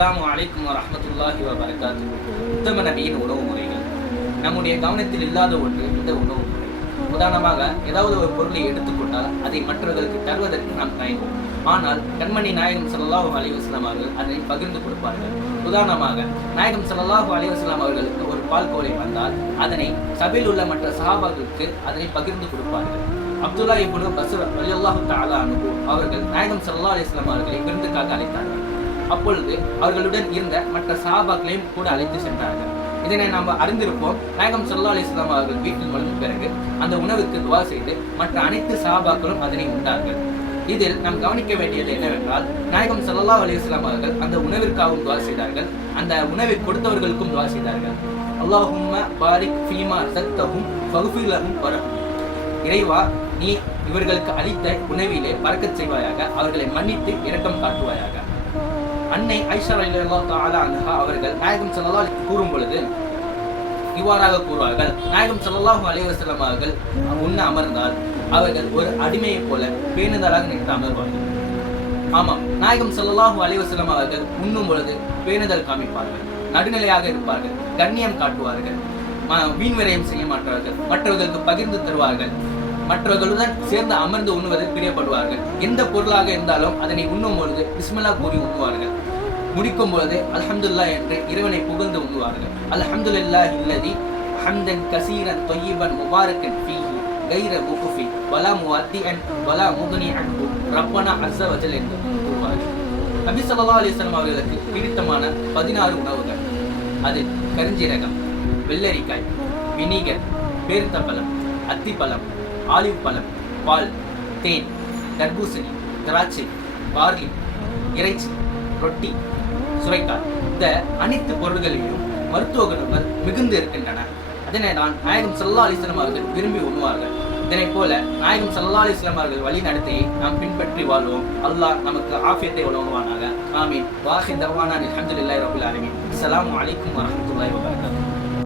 அஸ்ஸலாமு அலைக்கும் வரஹ்மத்துல்லாஹி உத்தம நபியின் உணவு முறைகள். நம்முடைய கவனத்தில் இல்லாத ஒன்று இந்த உணவு முறை. உதாரணமாக ஏதாவது ஒரு பொருளை எடுத்துக்கொண்டால் அதை மற்றவர்களுக்கு தருவதற்கு நாம் தயங்குவோம். ஆனால் கண்மணி நாயகம் ஸல்லல்லாஹு அலைஹி அவர்கள் அதனை பகிர்ந்து கொடுப்பார்கள். உதாரணமாக நாயகம் ஸல்லல்லாஹு அலைஹி அவர்களுக்கு ஒரு பால் கோலை வந்தால் அதனை சபையில் உள்ள மற்ற சகாபாக்களுக்கு அதனை பகிர்ந்து கொடுப்பார்கள். அப்துல்லா இப்னு பஸ்ர் ரலியல்லாஹு தாலா அனுபவம் அவர்கள் நாயகம் சல்லா அலிஸ்லாம் அவர்களை விருந்துக்காக அழைத்தார்கள். அப்பொழுது அவர்களுடன் இருந்த மற்ற சாபாக்களையும் கூட அழைத்து சென்றார்கள். இதனை நாம் அறிந்திருப்போம். நாயகம் சொல்லா அலிஸ்லாம் அவர்கள் வீட்டில் வளர்ந்த பிறகு அந்த உணவுக்கு துவா செய்து மற்ற அனைத்து சாபாக்களும் அதனை உண்டார்கள். இதில் நாம் கவனிக்க வேண்டியது என்னவென்றால் நாயகம் சல்லா அலிஸ்லாம் அவர்கள் அந்த உணவிற்காகவும் துவா செய்தார்கள். அந்த உணவை கொடுத்தவர்களுக்கும் துவா செய்தார்கள். அல்லாஹும்ம பாரிக் ஃபீமா சத்தகும் ஃபக்ஃபிர் வரும் இறைவா நீ இவர்களுக்கு அளித்த உணவிலே பறக்கச் செய்வாயாக அவர்களை மன்னித்து இரக்கம் காட்டுவாயாக. அன்னை ஐஷா ரலியல்லாஹு தஆலா அன்ஹா அவர்கள் நாயகம் செல்லலா கூறும் பொழுது இவ்வாறாக கூறுவார்கள். நாயகம் ஸல்லல்லாஹு அலைவசலம் அவர்கள் உண்ண அமர்ந்தால் அவர்கள் ஒரு அடிமையைப் போல பேணுதலாக நின்று அமர்வார்கள். ஆமாம் நாயகம் ஸல்லல்லாஹு அலைவசலம் அவர்கள் உண்ணும் பொழுது பேணுதல் காமிப்பார்கள் நடுநிலையாக இருப்பார்கள் கண்ணியம் காட்டுவார்கள் மீன் வீண் விரயம் செய்ய மாட்டார்கள் மற்றவர்களுக்கு பகிர்ந்து தருவார்கள். மற்றவர்களுடன் சேர்ந்து அமர்ந்து உண்ணுவது பிரியப்படுவார்கள். எந்த பொருளாக இருந்தாலும் அதனை உண்ணும் பொழுது பிஸ்மில்லா கூறி உண்ணுவார்கள். முடிக்கும் பொழுது அலஹம்துல்லா என்று இறைவனை புகழ்ந்து உண்ணுவார்கள். அலஹம்துல்லா இல்லதி ஹம்தன் கசீரன் தொய்யிபன் முபாரக்கன் ஃபீஹி கைர முகுஃபி வலா முவத்தியன் வலா முகனி அன்பு ரப்பனா அஸ்ஸ வஜல் என்று கூறுவார்கள். நபி சல்லா அலிஸ்லாம் அவர்களுக்கு பிடித்தமான பதினாறு உணவுகள். அது கருஞ்சீரகம் வெள்ளரிக்காய் வினிகர் பேருத்தப்பழம் அத்திப்பழம் ஆலிவ் பழம் பால் தேன் தர்பூசணி திராட்சை பார்லி இறைச்சி ரொட்டி சுரைக்காய். இந்த அனைத்து பொருள்களிலும் மருத்துவ குணங்கள் மிகுந்து இருக்கின்றன அதனை நான் நாயகம் சல்லா அலிஸ்லாம் அவர்கள் விரும்பி உண்ணுவார்கள். இதனை போல நாயகம் சல்லா அலிஸ்லாம் அவர்கள் வழி நடத்தையை நாம் பின்பற்றி வாழ்வோம். அல்லாஹ் நமக்கு ஆஃபியத்தை உணவுவானாக ஆமீன். வாஹி தவானா அல்ஹம்துலில்லாஹி ரபில் ஆலமீன். அஸ்ஸலாமு அலைக்கும் வரஹ்மத்துல்லாஹி